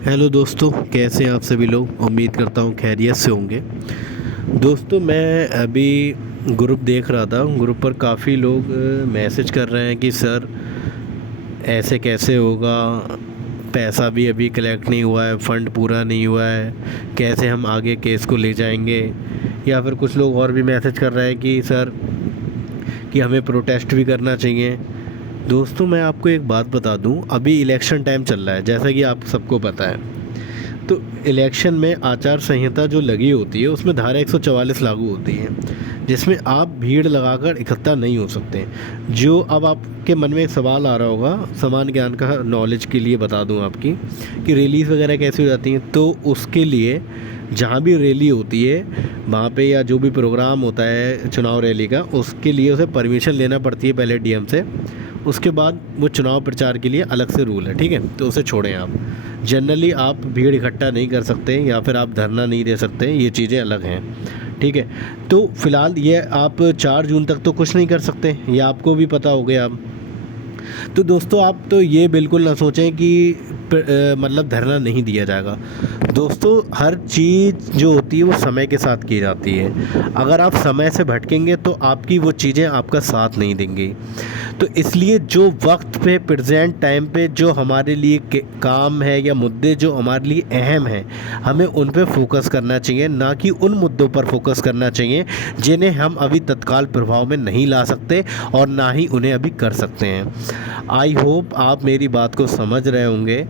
Hello दोस्तों, कैसे हैं आप सभी लोग। उम्मीद करता हूँ खैरियत से होंगे। दोस्तों, मैं अभी ग्रुप देख रहा था। ग्रुप पर काफ़ी लोग मैसेज कर रहे हैं कि सर ऐसे कैसे होगा, पैसा भी अभी कलेक्ट नहीं हुआ है, फ़ंड पूरा नहीं हुआ है, कैसे हम आगे केस को ले जाएंगे। या फिर कुछ लोग और भी मैसेज कर रहे हैं कि सर कि हमें प्रोटेस्ट भी करना चाहिए। दोस्तों, मैं आपको एक बात बता दूं, अभी इलेक्शन टाइम चल रहा है, जैसा कि आप सबको पता है। तो इलेक्शन में आचार संहिता जो लगी होती है उसमें धारा 144 लागू होती है, जिसमें आप भीड़ लगाकर इकट्ठा नहीं हो सकते। जो अब आपके मन में एक सवाल आ रहा होगा, सामान्य ज्ञान का नॉलेज के लिए बता दूं आपकी, कि रिलीज़ वगैरह कैसे हो जाती हैं। तो उसके लिए जहाँ भी रैली होती है वहाँ पे, या जो भी प्रोग्राम होता है चुनाव रैली का, उसके लिए उसे परमिशन लेना पड़ती है पहले डीएम से। उसके बाद वो चुनाव प्रचार के लिए अलग से रूल है, ठीक है। तो उसे छोड़ें आप। जनरली आप भीड़ इकट्ठा नहीं कर सकते या फिर आप धरना नहीं दे सकते, ये चीज़ें अलग हैं, ठीक है। तो फिलहाल ये आप 4 जून तक तो कुछ नहीं कर सकते, ये आपको भी पता हो गया अब। तो दोस्तों, आप तो ये बिल्कुल ना सोचें कि मतलब धरना नहीं दिया जाएगा। दोस्तों, हर चीज़ जो होती है वो समय के साथ की जाती है। अगर आप समय से भटकेंगे तो आपकी वो चीज़ें आपका साथ नहीं देंगी। तो इसलिए जो वक्त पे, प्रेजेंट टाइम पे जो हमारे लिए काम है या मुद्दे जो हमारे लिए अहम हैं, हमें उन पे फोकस करना चाहिए, ना कि उन मुद्दों पर फोकस करना चाहिए जिन्हें हम अभी तत्काल प्रभाव में नहीं ला सकते और ना ही उन्हें अभी कर सकते हैं। आई होप आप मेरी बात को समझ रहे होंगे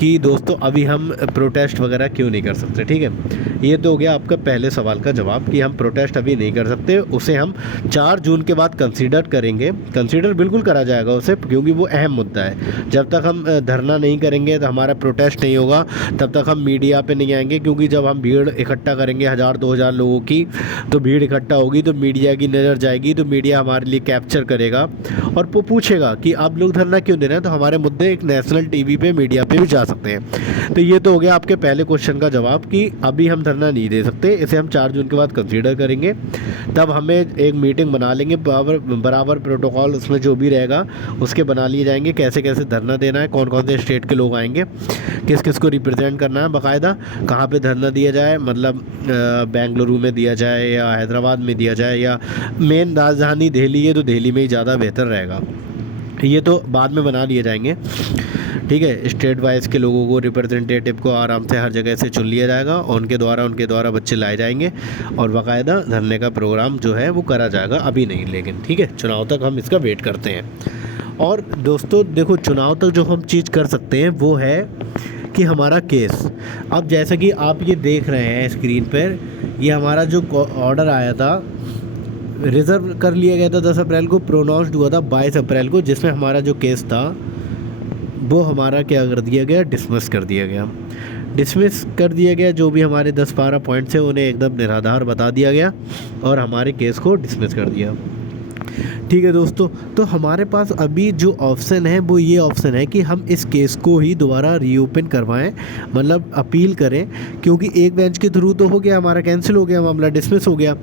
कि दोस्तों अभी हम प्रोटेस्ट वगैरह क्यों नहीं कर सकते, ठीक है। ये तो हो गया आपका पहले सवाल का जवाब कि हम प्रोटेस्ट अभी नहीं कर सकते, उसे हम 4 जून के बाद कंसीडर करेंगे। कंसीडर बिल्कुल करा जाएगा उसे, क्योंकि वो अहम मुद्दा है। जब तक हम धरना नहीं करेंगे, तो हमारा प्रोटेस्ट नहीं होगा, तब तक हम मीडिया पे नहीं आएंगे। क्योंकि जब हम भीड़ इकट्ठा करेंगे 1000-2000 लोगों की, तो भीड़ इकट्ठा होगी तो मीडिया की नज़र जाएगी, तो मीडिया हमारे लिए कैप्चर करेगा और वो पूछेगा कि आप लोग धरना क्यों दे रहे हैं। तो हमारे मुद्दे एक नेशनल टीवी पे, मीडिया पे भी जा सकते हैं। तो ये तो हो गया आपके पहले क्वेश्चन का जवाब कि अभी हम धरना नहीं दे सकते, इसे हम 4 जून के बाद कंसीडर करेंगे। तब हमें एक मीटिंग बना लेंगे, बराबर प्रोटोकॉल उसमें जो भी रहेगा उसके बना लिए जाएंगे, कैसे कैसे धरना देना है, कौन कौन से स्टेट के लोग आएंगे, किस किस को रिप्रेजेंट करना है बाकायदा, कहाँ पे धरना दिया जाए, मतलब बेंगलुरु में दिया जाए या हैदराबाद में दिया जाए, या मेन राजधानी दिल्ली है तो दिल्ली में ही ज़्यादा बेहतर रहेगा। ये तो बाद में बना लिए जाएंगे, ठीक है। स्टेट वाइज के लोगों को, रिप्रेजेंटेटिव को आराम से हर जगह से चुन लिया जाएगा और उनके द्वारा बच्चे लाए जाएंगे और बाकायदा धरने का प्रोग्राम जो है वो करा जाएगा। अभी नहीं, लेकिन ठीक है, चुनाव तक हम इसका वेट करते हैं। और दोस्तों देखो, चुनाव तक जो हम चीज़ कर सकते हैं वो है कि हमारा केस, अब जैसा कि आप ये देख रहे हैं स्क्रीन पर, ये हमारा जो ऑर्डर आया था, रिज़र्व कर लिया गया था 10 अप्रैल को, प्रोनाउंस्ड हुआ था 22 अप्रैल को, जिसमें हमारा जो केस था वो हमारा क्या कर दिया गया, डिसमिस कर दिया गया। डिसमिस कर दिया गया, जो भी हमारे 10-12 पॉइंट्स हैं उन्हें एकदम निराधार बता दिया गया और हमारे केस को डिसमिस कर दिया, ठीक है दोस्तों। तो हमारे पास अभी जो ऑप्शन है वो ये ऑप्शन है कि हम इस केस को ही दोबारा रीओपन करवाएं, मतलब अपील करें। क्योंकि एक बेंच के थ्रू तो हो गया, हमारा कैंसिल हो गया, मामला डिसमिस हो गया।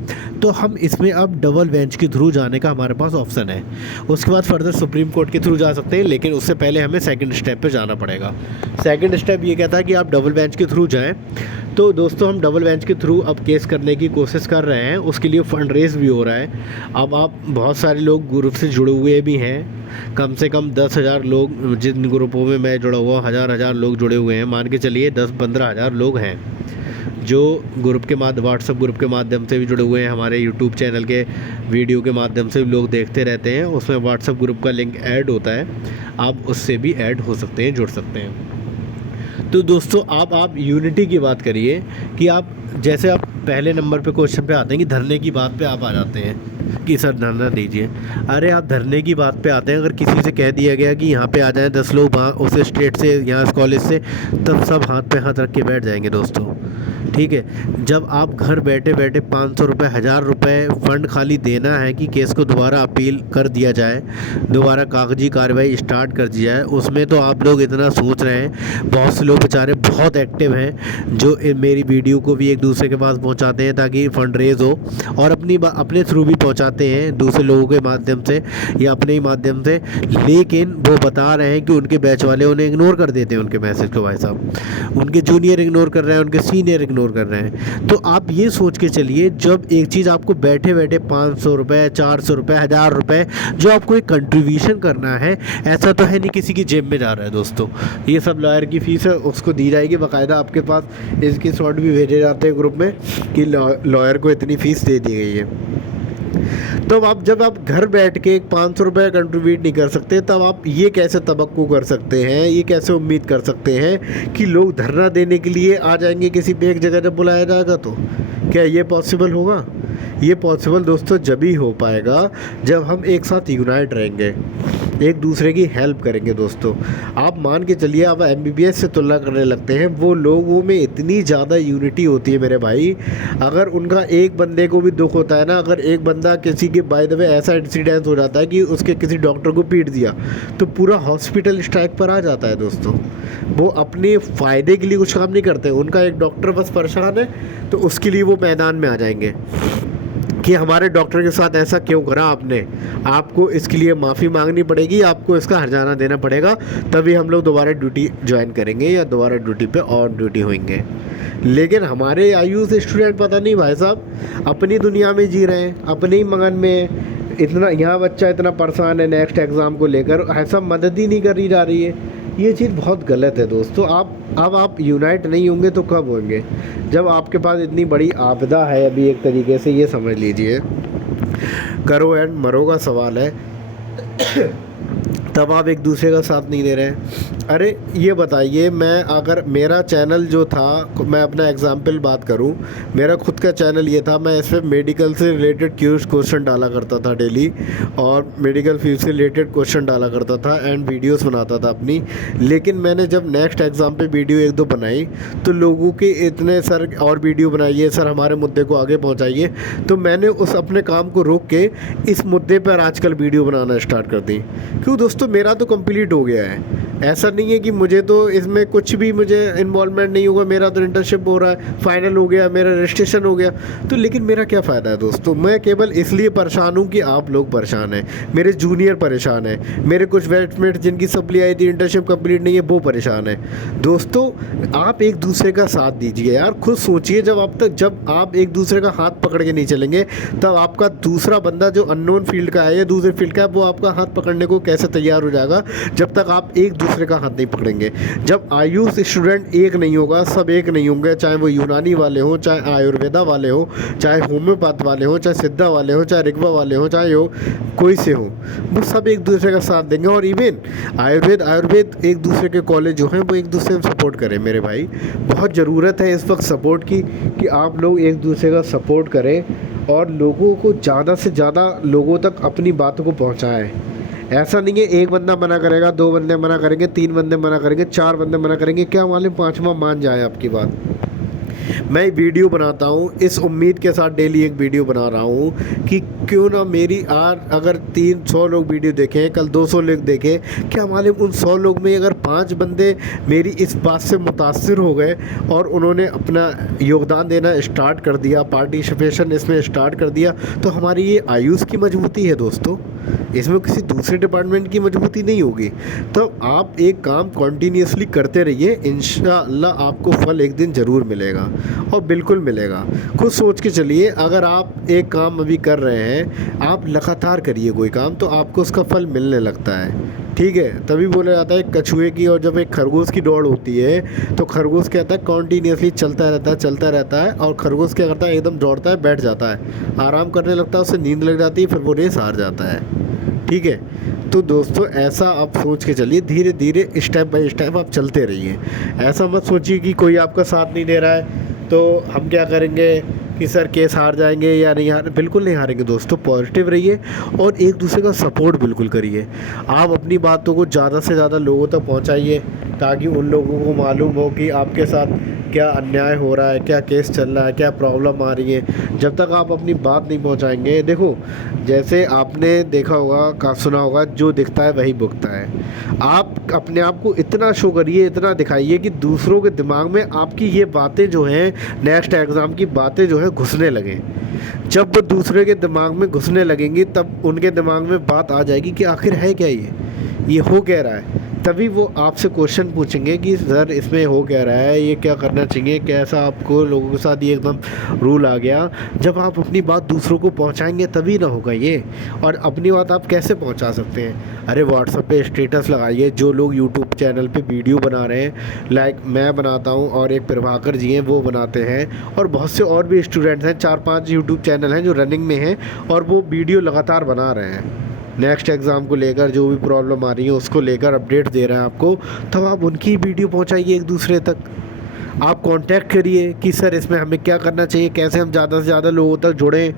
तो हम इसमें अब डबल बेंच के थ्रू जाने का हमारे पास ऑप्शन है। उसके बाद फर्दर सुप्रीम कोर्ट के थ्रू जा सकते हैं, लेकिन उससे पहले हमें सेकंड स्टेप पे जाना पड़ेगा। सेकंड स्टेप ये कहता है कि आप डबल बेंच के थ्रू जाएं। तो दोस्तों, हम डबल बेंच के थ्रू अब केस करने की कोशिश कर रहे हैं, उसके लिए फ़ंड रेज भी हो रहा है। अब आप बहुत सारे लोग ग्रुप से जुड़े हुए भी हैं, कम से कम 10,000 लोग, जिन ग्रुपों में मैं जुड़ा हुआ, हज़ार लोग जुड़े हुए हैं, मान के चलिए 10-15 हज़ार लोग हैं जो ग्रुप के माध्यम, व्हाट्सएप ग्रुप के माध्यम से भी जुड़े हुए हैं। हमारे यूट्यूब चैनल के वीडियो के माध्यम से भी लोग देखते रहते हैं, उसमें व्हाट्सएप ग्रुप का लिंक ऐड होता है, आप उससे भी ऐड हो सकते हैं, जुड़ सकते हैं। तो दोस्तों, आप यूनिटी की बात करिए कि आप, जैसे आप पहले नंबर पे क्वेश्चन पे आते हैं कि धरने की बात पे आप आ जाते हैं कि सर धरना दीजिए। अरे आप धरने की बात पे आते हैं, अगर किसी से कह दिया गया कि यहाँ पे आ जाएं 10 लोग, वहाँ उस स्टेट से, यहाँ इस कॉलेज से, तब सब हाथ पे हाथ रख के बैठ जाएंगे दोस्तों, ठीक है। जब आप घर बैठे बैठे 500 रुपये 1000 रुपये फ़ंड खाली देना है कि केस को दोबारा अपील कर दिया जाए, दोबारा कागजी कार्रवाई स्टार्ट कर दी जाए, उसमें तो आप लोग इतना सोच रहे हैं। बहुत से लोग बेचारे बहुत एक्टिव हैं जो मेरी वीडियो को भी एक दूसरे के पास पहुंचाते हैं ताकि फ़ंड रेज़ हो, और अपने थ्रू भी पहुंचाते हैं दूसरे लोगों के माध्यम से या अपने ही माध्यम से, लेकिन वो बता रहे हैं कि उनके बैच वाले उन्हें इग्नोर कर देते हैं उनके मैसेज को। भाई साहब, उनके जूनियर इग्नोर कर रहे हैं, उनके सीनियर इग्नोर कर रहे हैं। तो आप ये सोच के चलिए, जब एक चीज़ आपको बैठे बैठे 500 रुपये 400 रुपये 1000 रुपये जो आपको एक कंट्रीब्यूशन करना है, ऐसा तो है नहीं किसी की जेब में जा रहा है दोस्तों। ये सब लॉयर की फ़ीस है, उसको दी जाएगी बाकायदा। आपके पास इसके शॉर्ट भी भेजे जाते हैं ग्रुप में कि लॉयर को इतनी फ़ीस दे दी गई है। तो अब जब आप घर बैठ के 500 रुपये कंट्रीब्यूट नहीं कर सकते, तब आप ये कैसे तवक्को कर सकते हैं, ये कैसे उम्मीद कर सकते हैं कि लोग धरना देने के लिए आ जाएंगे किसी भी एक जगह जब बुलाया जाएगा? तो क्या ये पॉसिबल होगा? ये पॉसिबल दोस्तों जब ही हो पाएगा जब हम एक साथ यूनाइट रहेंगे, एक दूसरे की हेल्प करेंगे। दोस्तों आप मान के चलिए, आप MBBS से तुलना करने लगते हैं, वो लोगों में इतनी ज़्यादा यूनिटी होती है मेरे भाई। अगर उनका एक बंदे को भी दुख होता है ना, अगर एक बंदा किसी के बाय द वे ऐसा इंसिडेंस हो जाता है कि उसके किसी डॉक्टर को पीट दिया, तो पूरा हॉस्पिटल स्ट्राइक पर आ जाता है। दोस्तों वो अपने फ़ायदे के लिए कुछ काम नहीं करते, उनका एक डॉक्टर बस परेशान है तो उसके लिए वो मैदान में आ जाएंगे कि हमारे डॉक्टर के साथ ऐसा क्यों करा आपने, आपको इसके लिए माफ़ी मांगनी पड़ेगी, आपको इसका हर्जाना देना पड़ेगा, तभी हम लोग दोबारा ड्यूटी ज्वाइन करेंगे या दोबारा ड्यूटी पे ऑन ड्यूटी होंगे। लेकिन हमारे आयुष स्टूडेंट पता नहीं भाई साहब, अपनी दुनिया में जी रहे हैं, अपने ही मगन में। इतना यहाँ बच्चा इतना परेशान है नेक्स्ट एग्ज़ाम को लेकर, ऐसा मदद ही नहीं करी जा रही है। ये चीज़ बहुत गलत है दोस्तों। आप यूनाइट नहीं होंगे तो कब होंगे? जब आपके पास इतनी बड़ी आपदा है अभी, एक तरीके से ये समझ लीजिए, करो एंड मरो का सवाल है, तब आप एक दूसरे का साथ नहीं दे रहे हैं। अरे ये बताइए, मैं अगर मेरा चैनल जो था, मैं अपना एग्जाम्पल बात करूं, मेरा खुद का चैनल ये था, मैं इस पर मेडिकल से रिलेटेड क्वेश्चन डाला करता था डेली, और मेडिकल फील्ड से रिलेटेड क्वेश्चन डाला करता था एंड वीडियोस बनाता था अपनी। लेकिन मैंने जब नेक्स्ट एग्ज़ाम पे वीडियो 1-2 बनाई तो लोगों के इतने, सर और वीडियो बनाइए, सर हमारे मुद्दे को आगे पहुँचाइए, तो मैंने उस अपने काम को रोक के इस मुद्दे पर आजकल वीडियो बनाना स्टार्ट कर दी। क्यों दोस्तों, मेरा तो कंप्लीट हो गया है, ऐसा नहीं है कि मुझे तो इसमें कुछ भी मुझे इन्वॉल्वमेंट नहीं होगा। मेरा तो इंटर्नशिप हो रहा है, फाइनल हो गया, मेरा रजिस्ट्रेशन हो गया, तो लेकिन मेरा क्या फ़ायदा है दोस्तों? मैं केवल इसलिए परेशान हूँ कि आप लोग परेशान हैं, मेरे जूनियर परेशान हैं, मेरे कुछ बैचमेट जिनकी सप्ली आई थी, इंटर्नशिप कंप्लीट नहीं है, वो परेशान है। दोस्तों आप एक दूसरे का साथ दीजिए यार। खुद सोचिए, जब आप एक दूसरे का हाथ पकड़ के नहीं चलेंगे, तब आपका दूसरा बंदा जो अननोन फील्ड का है या दूसरे फील्ड का है, वो आपका हाथ पकड़ने को कैसे तैयार हो जाएगा जब तक आप एक दूसरे का हाथ नहीं पकड़ेंगे। जब आयुष स्टूडेंट एक नहीं होगा, सब एक नहीं होंगे, चाहे वो यूनानी वाले हों, चाहे आयुर्वेदा वाले हों, चाहे होम्योपैथ वाले हों, चाहे सिद्धा वाले हों, चाहे ऋग्वा वाले हों, चाहे कोई से हों, वो सब एक दूसरे का साथ देंगे। और इवन आयुर्वेद एक दूसरे के कॉलेज जो हैं वो एक दूसरे में सपोर्ट करें मेरे भाई। बहुत ज़रूरत है इस वक्त सपोर्ट की, कि आप लोग एक दूसरे का सपोर्ट करें और लोगों को ज़्यादा से ज़्यादा लोगों तक अपनी बातों को पहुँचाएँ। ऐसा नहीं है एक बंदा मना करेगा, 2 बंदे मना करेंगे, 3 बंदे मना करेंगे, 4 बंदे मना करेंगे, क्या मालूम 5वां मान जाए आपकी बात। मैं वीडियो बनाता हूँ इस उम्मीद के साथ, डेली एक वीडियो बना रहा हूँ कि क्यों ना मेरी अगर 300 लोग वीडियो देखें, कल 200 लोग देखें, क्या मालूम उन 100 लोग में अगर 5 बंदे मेरी इस बात से मुतासिर हो गए और उन्होंने अपना योगदान देना स्टार्ट कर दिया, पार्टिसिपेशन इसमें स्टार्ट कर दिया, तो हमारी ये आयुष की मजबूती है दोस्तों, इसमें किसी दूसरे डिपार्टमेंट की मजबूती नहीं होगी। तो आप एक काम कंटिन्यूसली करते रहिए, इंशाअल्लाह आपको फल एक दिन ज़रूर मिलेगा, और बिल्कुल मिलेगा। खुद सोच के चलिए, अगर आप एक काम अभी कर रहे हैं, आप लगातार करिए कोई काम, तो आपको उसका फल मिलने लगता है। ठीक है, तभी बोला जाता है कछुए की और जब एक खरगोश की दौड़ होती है, तो खरगोश क्या कहता है, कॉन्टीन्यूसली चलता रहता है, और खरगोश क्या करता है, एकदम दौड़ता है, बैठ जाता है, आराम करने लगता है, उसे नींद लग जाती है, फिर वो रेस हार जाता है। ठीक है, तो दोस्तों ऐसा आप सोच के चलिए, धीरे धीरे स्टेप बाय स्टेप आप चलते रहिए। ऐसा मत सोचिए कि कोई आपका साथ नहीं दे रहा है तो हम क्या करेंगे कि सर केस हार जाएंगे या नहीं बिल्कुल नहीं हारेंगे दोस्तों। पॉजिटिव रहिए और एक दूसरे का सपोर्ट बिल्कुल करिए। आप अपनी बातों को ज़्यादा से ज़्यादा लोगों तक पहुंचाइए, ताकि उन लोगों को मालूम हो कि आपके साथ क्या अन्याय हो रहा है, क्या केस चल रहा है, क्या प्रॉब्लम आ रही है। जब तक आप अपनी बात नहीं पहुंचाएंगे, देखो जैसे आपने देखा होगा, का सुना होगा, जो दिखता है वही भुगता है। आप अपने आप को इतना शो करिए, इतना दिखाइए कि दूसरों के दिमाग में आपकी ये बातें जो हैं, नेक्स्ट एग्ज़ाम की बातें जो है घुसने लगें। जब वो दूसरे के दिमाग में घुसने लगेंगी तब उनके दिमाग में बात आ जाएगी कि आखिर है क्या ये हो क्या रहा है। तभी वो आपसे क्वेश्चन पूछेंगे कि सर इसमें हो क्या रहा है, ये क्या करना चाहिए, कैसा आपको लोगों के साथ ये एकदम रूल आ गया। जब आप अपनी बात दूसरों को पहुंचाएंगे तभी ना होगा ये। और अपनी बात आप कैसे पहुंचा सकते हैं? अरे व्हाट्सएप पे स्टेटस लगाइए। जो लोग यूट्यूब चैनल पे वीडियो बना रहे हैं, लाइक मैं बनाता हूँ और एक प्रभाकर जी हैं वो बनाते हैं, और बहुत से और भी स्टूडेंट्स हैं, 4-5 यूट्यूब चैनल हैं जो रनिंग में हैं और वो वीडियो लगातार बना रहे हैं नेक्स्ट एग्ज़ाम को लेकर, जो भी प्रॉब्लम आ रही है उसको लेकर अपडेट दे रहे हैं आपको। तब आप उनकी वीडियो पहुंचाइए एक दूसरे तक। आप कांटेक्ट करिए कि सर इसमें हमें क्या करना चाहिए, कैसे हम ज़्यादा से ज़्यादा लोगों तक जुड़ें।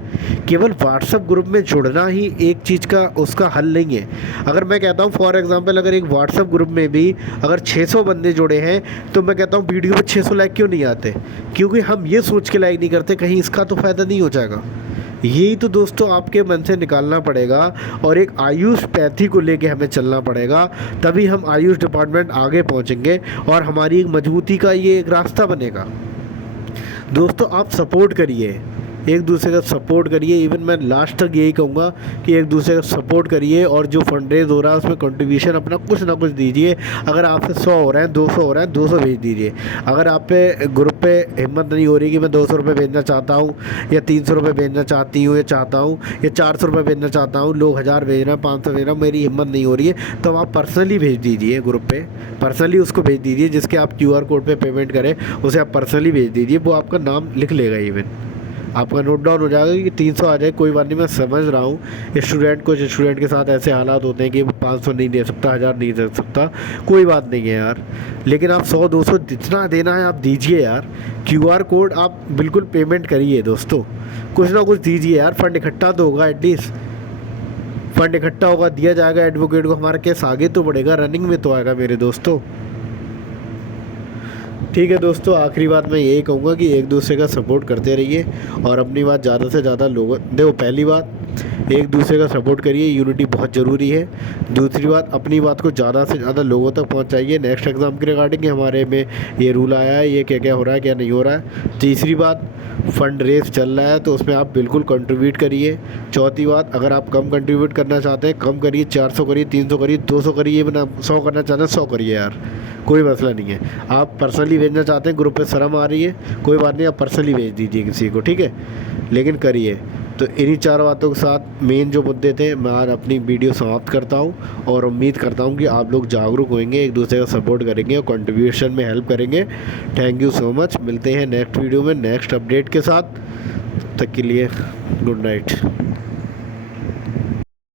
केवल व्हाट्सएप ग्रुप में जुड़ना ही एक चीज़ का उसका हल नहीं है। अगर मैं कहता हूँ फॉर एग्जांपल, अगर एक व्हाट्सएप ग्रुप में भी अगर 600 बंदे जुड़े हैं तो मैं कहता हूँ वीडियो पे 600 लाइक क्यों नहीं आते? क्योंकि हम ये सोच के लाइक नहीं करते कहीं इसका तो फ़ायदा नहीं हो जाएगा। यही तो दोस्तों आपके मन से निकालना पड़ेगा और एक आयुष पैथी को लेके हमें चलना पड़ेगा। तभी हम आयुष डिपार्टमेंट आगे पहुंचेंगे और हमारी एक मजबूती का ये एक रास्ता बनेगा। दोस्तों आप सपोर्ट करिए, एक दूसरे का सपोर्ट करिए। इवन मैं लास्ट तक यही कहूँगा कि एक दूसरे का सपोर्ट करिए और जो फंड रेज हो रहा है उसमें कंट्रीब्यूशन अपना कुछ ना कुछ दीजिए। अगर आपसे 100 हो रहे हैं, 200 हो रहे हैं, 200 भेज दीजिए। अगर आप पे ग्रुप पे हिम्मत नहीं हो रही कि मैं 200 रुपये भेजना चाहता हूँ या 300 रुपये भेजना चाहती हूँ या चाहता हूँ या 400 रुपये भेजना चाहता हूँ, लोग 1000 भेज रहे हैं, 500 भेज रहे हैं, मेरी हिम्मत नहीं हो रही है, तो आप पर्सनली भेज दीजिए। ग्रुप पर पर्सनली उसको भेज दीजिए जिसके आप QR कोड पर पेमेंट करें, उसे आप पर्सनली भेज दीजिए। वो आपका नाम लिख लेगा, इवन आपका नोट डाउन हो जाएगा कि 300 आ जाए, कोई बात नहीं। मैं समझ रहा हूँ कुछ स्टूडेंट के साथ ऐसे हालात होते हैं कि वो 500 नहीं दे सकता, 1000 नहीं दे सकता, कोई बात नहीं है यार। लेकिन आप 100-200 जितना देना है आप दीजिए यार। QR कोड आप बिल्कुल पेमेंट करिए दोस्तों, कुछ ना कुछ दीजिए यार। फंड इकट्ठा तो होगा, एटलीस्ट फंड इकट्ठा होगा, दिया जाएगा एडवोकेट को, हमारा केस आगे तो बढ़ेगा, रनिंग में तो आएगा मेरे दोस्तों। ठीक है दोस्तों, आखिरी बात मैं यही कहूँगा कि एक दूसरे का सपोर्ट करते रहिए और अपनी बात ज़्यादा से ज़्यादा लोगों, देखो पहली बात एक दूसरे का सपोर्ट करिए, यूनिटी बहुत ज़रूरी है। दूसरी बात, अपनी बात को ज़्यादा से ज़्यादा लोगों तक पहुंचाइए नेक्स्ट एग्ज़ाम के रिगार्डिंग, हमारे में ये रूल आया है, ये क्या क्या हो रहा है, क्या नहीं हो रहा है। तीसरी बात, फ़ंड रेस चल रहा है तो उसमें आप बिल्कुल कंट्रीब्यूट करिए। चौथी बात, अगर आप कम कंट्रीब्यूट करना चाहते हैं कम करिए, 400 करिए, 300 करिए, 200 करिए, बना 100 करना चाहते हैं 100 करिए यार, कोई मसला नहीं है। आप पर्सनली भेजना चाहते हैं, ग्रुप पे शर्म आ रही है, कोई बात नहीं, आप पर्सनली भेज दीजिए किसी को, ठीक है, लेकिन करिए। तो इन्हीं 4 बातों के साथ मेन जो मुद्दे थे, मैं आज अपनी वीडियो समाप्त करता हूं और उम्मीद करता हूं कि आप लोग जागरूक होंगे, एक दूसरे का सपोर्ट करेंगे और कंट्रीब्यूशन में हेल्प करेंगे। Thank you so much. मिलते हैं नेक्स्ट वीडियो में नेक्स्ट अपडेट के साथ। तब तक के लिए गुड नाइट।